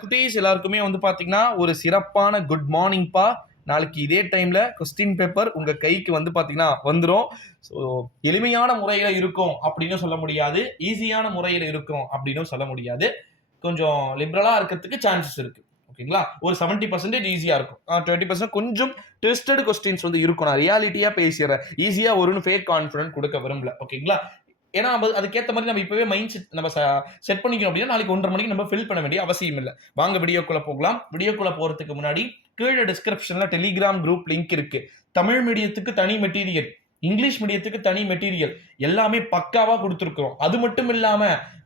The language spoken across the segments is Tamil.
குட்டீஸ் எல்லாருக்குமே வந்து பாத்தீங்கன்னா ஒரு சிறப்பான குட் மார்னிங்ப்பா. நாளைக்கு இதே டைம்ல கொஸ்டின் பேப்பர் உங்க கைக்கு வந்து பாத்தீங்கன்னா வந்துரும். ஸோ எளிமையான முறையில இருக்கும் அப்படின்னு சொல்ல முடியாது, ஈஸியான முறையில இருக்கும் அப்படின்னு சொல்ல முடியாது. கொஞ்சம் லிபரலா இருக்கிறதுக்கு சான்சஸ் இருக்கு. ஓகேங்களா? ஒரு 70% ஈஸியா இருக்கும். 20% கொஞ்சம் ட்விஸ்டட் கொஸ்டின்ஸ் வந்து இருக்கும். நான் ரியாலிட்டியா பேசிறேன். ஈஸியா வரும்னு ஃபேக் கான்ஃபிடன்ட் கொடுக்க விரும்பல. ஓகேங்களா? ஏன்னா அதுக்கேத்த மாதிரி நம்ம இப்பவே மைண்ட் செட் நம்ம செட் பண்ணிக்கணும் அப்படின்னா நாளைக்கு 1:30 மணிக்கு நம்ம ஃபில் பண்ண வேண்டிய அவசியம் இல்ல. வாங்க வீடியோக்குள்ள போகலாம். வீடியோக்குள்ள போறதுக்கு முன்னாடி கீழே டிஸ்கிரிப்ஷன்ல டெலிகிராம் குரூப் லிங்க் இருக்கு. தமிழ் மீடியத்துக்கு தனி மெட்டீரியல், இங்கிலீஷ் மீடியத்துக்கு தனி மெட்டீரியல் எல்லாமே பக்காவா கொடுத்துருக்கோம். அது மட்டும் இல்லாம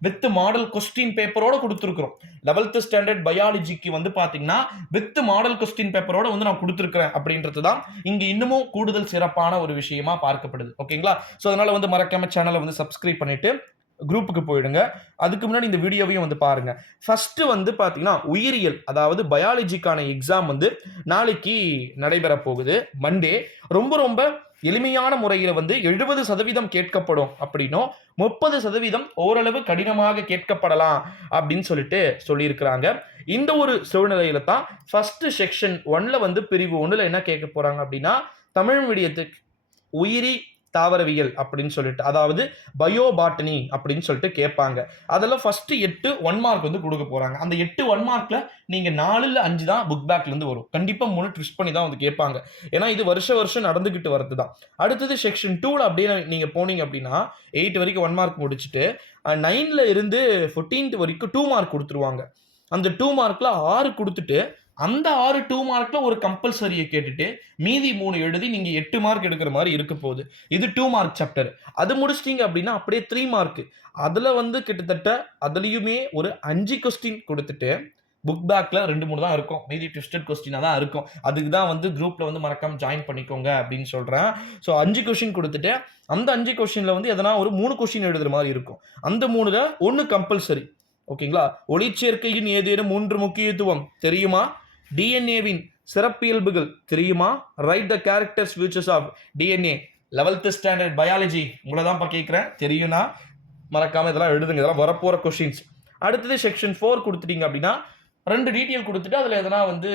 வித் மாடல் கொஸ்டின் பேப்பரோட கொடுத்துருக்கோம். 11th ஸ்டாண்டர்ட் பயாலஜிக்கு வந்து பாத்தீங்கன்னா வித் மாடல் கொஸ்டின் பேப்பரோட வந்து நான் கொடுத்துருக்கிறேன் அப்படின்றது தான் இங்க இன்னமும் கூடுதல் சிறப்பான ஒரு விஷயமா பார்க்கப்படுது. ஓகேங்களா? ஸோ அதனால வந்து மறக்காம சேனலை வந்து சப்ஸ்கிரைப் பண்ணிட்டு குரூப்புக்கு போயிடுங்க. அதுக்கு முன்னாடி இந்த வீடியோவையும் வந்து பாருங்க. ஃபர்ஸ்ட் வந்து பாத்தீங்கன்னா உயிரியல், அதாவது பயாலஜிக்கான எக்ஸாம் வந்து நாளைக்கு நடைபெற போகுது. மண்டே. ரொம்ப ரொம்ப எளிமையான முறையில வந்து 70% கேட்கப்படும் அப்படின்னும் 30% ஓரளவு கடினமாக கேட்கப்படலாம் அப்படின்னு சொல்லியிருக்கிறாங்க. இந்த ஒரு சூழ்நிலையில தான் ஃபர்ஸ்ட் செக்ஷன் 1ல வந்து பிரிவு 1ல என்ன கேட்க போறாங்க அப்படின்னா தமிழ் மீடியத்துக்கு உயிரி தாவரவியல் அப்படின்னு சொல்லிட்டு, அதாவது பயோபாட்டனி அப்படின்னு சொல்லிட்டு கேட்பாங்க. அதெல்லாம் ஃபர்ஸ்ட் 8 1 மார்க் வந்து கொடுக்க போறாங்க. அந்த 8 1 மார்க்ல நீங்க 4 இல்ல 5 தான் புக் பேக்ல இருந்து வரும். கண்டிப்பா 3 ட்விஸ்ட் பண்ணி தான் வந்து கேட்பாங்க. ஏன்னா இது வருஷம் நடந்துகிட்டு வரது தான். அடுத்தது செக்ஷன் 2ல அப்படியே நீங்க போனீங்க அப்படின்னா 8 வரைக்கும் 1 மார்க் முடிச்சுட்டு 9ல இருந்து 14th வரைக்கும் 2 மார்க் கொடுத்துருவாங்க. அந்த 2 மார்க்ல 6 கொடுத்துட்டு அந்த 6 2 மார்க்ல ஒரு கம்பல்சரியை கேட்டுட்டு மீதி 3 எழுதி நீங்க 8 மார்க் எடுக்கிற மாதிரி இருக்க போகுது. இது 2 மார்க் சாப்டர். அது முடிச்சிட்டீங்க அப்படின்னா அப்படியே 3 மார்க். அதுல வந்து கிட்டத்தட்ட அதுலயுமே ஒரு 5 கொஸ்டின் கொடுத்துட்டு புக் பேக்ல 2-3 தான் இருக்கும். மீதி ட்விஸ்டட் கொஸ்டினா தான் இருக்கும். அதுக்கு தான் வந்து குரூப்ல வந்து மறக்காம ஜாயின் பண்ணிக்கோங்க அப்படின்னு சொல்றேன். ஸோ 5 கொஸ்டின் கொடுத்துட்டு அந்த 5 கொஸ்டின்ல வந்து எதனா ஒரு 3 கொஸ்டின் எழுதுற மாதிரி இருக்கும். அந்த 3ல 1 கம்பல்சரி. ஓகேங்களா? ஒளிச்சேர்க்கையின் ஏதேனும் 3 முக்கியத்துவம் தெரியுமா? டிஎன்ஏவின் சிறப்பியல்புகள் தெரியுமா? Write the characters features of DNA. 11th standard biology உங்களை தான் கேட்கிறேன். தெரியும்னா மறக்காம இதெல்லாம் எழுதுங்க. இதெல்லாம் வரப்போற கொஸ்டின்ஸ். அடுத்தது செக்ஷன் 4 கொடுத்துட்டீங்க அப்படின்னா 2 டீட்டெயில் கொடுத்துட்டு அதுல எதனா வந்து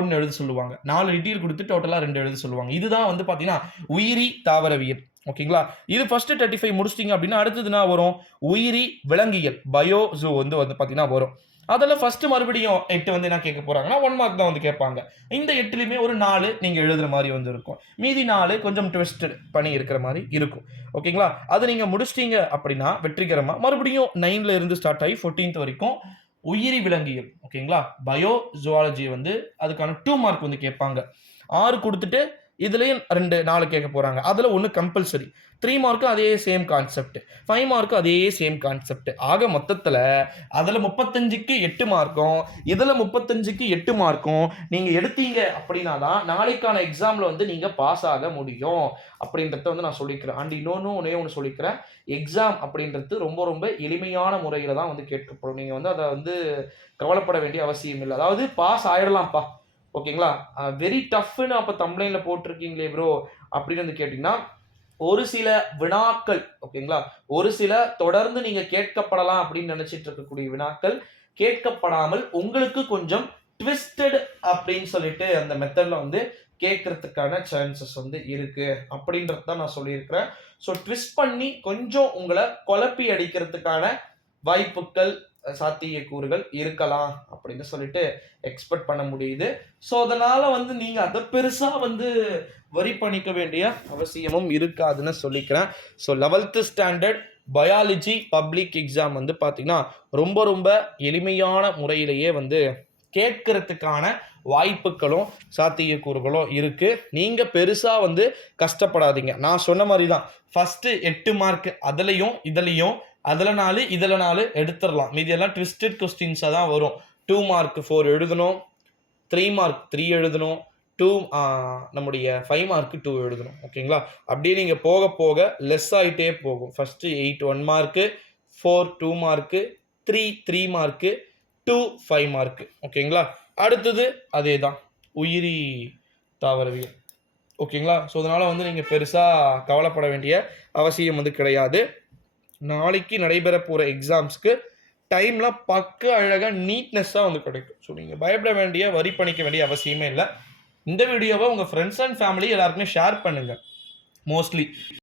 1 எழுத சொல்லுவாங்க. 4 டீட்டெயில் கொடுத்து டோட்டலா 2 எழுத சொல்லுவாங்க. இதுதான் வந்து பாத்தீங்கன்னா உயிரி தாவரவியல். ஓகேங்களா? இது ஃபர்ஸ்ட் 35 முடிச்சிட்டீங்க அப்படின்னா அடுத்தது என்ன வரும்? உயிரி விலங்கியல், பயோ ஜூ வந்து பாத்தீங்கன்னா வரும். அதில் ஃபர்ஸ்ட் மறுபடியும் 8 வந்து என்ன கேட்க போறாங்கன்னா 1 மார்க் தான் வந்து கேட்பாங்க. இந்த 8லையுமே ஒரு 4 நீங்க எழுதுற மாதிரி வந்து இருக்கும். மீதி 4 கொஞ்சம் ட்விஸ்டட் பண்ணி இருக்கிற மாதிரி இருக்கும். ஓகேங்களா? அது நீங்க முடிச்சிட்டீங்க அப்படின்னா வெற்றிகரமா மறுபடியும் 9ல இருந்து ஸ்டார்ட் ஆகி 14th வரைக்கும் உயிரி விலங்கியல். ஓகேங்களா? பயோ ஜுவாலஜி வந்து அதுக்கான 2 மார்க் வந்து கேட்பாங்க. 6 கொடுத்துட்டு இதுலயும் 4 கேட்க போறாங்க. அதுல 1 கம்பல்சரி. 3 மார்க்கும் அதே சேம் கான்செப்ட். 5 மார்க்கும் அதே சேம் கான்செப்ட். ஆக மொத்தத்துல அதுல 35க்கு 8 மார்க்கும் இதுல 35க்கு 8 மார்க்கும் நீங்க எடுத்தீங்க அப்படின்னா தான் நாளைக்கான எக்ஸாம்ல வந்து நீங்க பாஸ் ஆக முடியும் அப்படின்றத வந்து நான் சொல்லிக்கிறேன். அண்ட் ஒன்று சொல்லிக்கிறேன். எக்ஸாம் அப்படின்றது ரொம்ப ரொம்ப எளிமையான முறையில தான் வந்து கேட்கப்படும். நீங்க வந்து அதை வந்து கவலைப்பட வேண்டிய அவசியம் இல்லை. அதாவது பாஸ் ஆயிடலாம்ப்பா. ஓகேங்களா? வெரி டஃப்னு அப்ப தம்ப்லைன்ல போட்டிருக்கீங்களே ப்ரோ அப்படின்னு வந்து கேட்டீங்கன்னா ஒரு சில வினாக்கள், ஓகேங்களா, ஒரு சில தொடர்ந்து நீங்க கேட்கப்படலாம் அப்படின்னு நினைச்சிட்டு இருக்கக்கூடிய வினாக்கள் கேட்கப்படாமல் உங்களுக்கு கொஞ்சம் ட்விஸ்டட் அப்படின்னு சொல்லிட்டு அந்த மெத்தட்ல வந்து கேட்கறதுக்கான சான்சஸ் வந்து இருக்கு அப்படின்றது தான் நான் சொல்லியிருக்கிறேன். ஸோ ட்விஸ்ட் பண்ணி கொஞ்சம் உங்களை குழப்பி அடிக்கிறதுக்கான வாய்ப்புகள், சாத்தியக்கூறுகள் இருக்கலாம் அப்படின்னு சொல்லிட்டு எக்ஸ்பெக்ட் பண்ண முடியுது. ஸோ அதனால வந்து நீங்க அதை பெருசா வந்து வரி பண்ணிக்க வேண்டிய அவசியமும் இருக்காதுன்னு சொல்லிக்கிறேன். So 11th standard biology public exam வந்து பார்த்தீங்கன்னா ரொம்ப ரொம்ப எளிமையான முறையிலேயே வந்து கேட்கறதுக்கான வாய்ப்புகளும் சாத்தியக்கூறுகளும் இருக்கு. நீங்க பெருசா வந்து கஷ்டப்படாதீங்க. நான் சொன்ன மாதிரி தான் ஃபர்ஸ்ட் 8 மார்க் அதுலயும் இதுலயும் அதுல 4 இதுல 4 எடுத்துடலாம். மீதி எல்லாம் ட்விஸ்டட் கொஸ்டின்ஸா தான் வரும். 2 மார்க் 4 எழுதணும், 3 மார்க் 3 எழுதணும், நம்முடைய 5 மார்க் 2 எழுதணும். ஓகேங்களா? அப்படியே நீங்க போக போக லெஸ் ஆயிட்டே போகும். First 8 1 mark, 4 2 mark, 3 3 mark, 2 5 mark. ஓகேங்களா? அடுத்தது அதே தான் உயிரி தாவரவியல். ஓகேங்களா? ஸோ அதனால வந்து நீங்க பெருசா கவலைப்பட வேண்டிய அவசியம் வந்து கிடையாது. நாளைக்கு நடைபெற போற எக்ஸாம்ஸ்க்கு டைம்லாம் பக்க அழகாக நீட்னஸ்ஸாக வந்து கிடைக்கும். ஸோ நீங்கள் பயப்பட வேண்டிய, வரி பண்ணிக்க வேண்டிய அவசியமே இல்லை. இந்த வீடியோவை உங்கள் ஃப்ரெண்ட்ஸ் அண்ட் ஃபேமிலி எல்லாருக்குமே ஷேர் பண்ணுங்கள் மோஸ்ட்லி.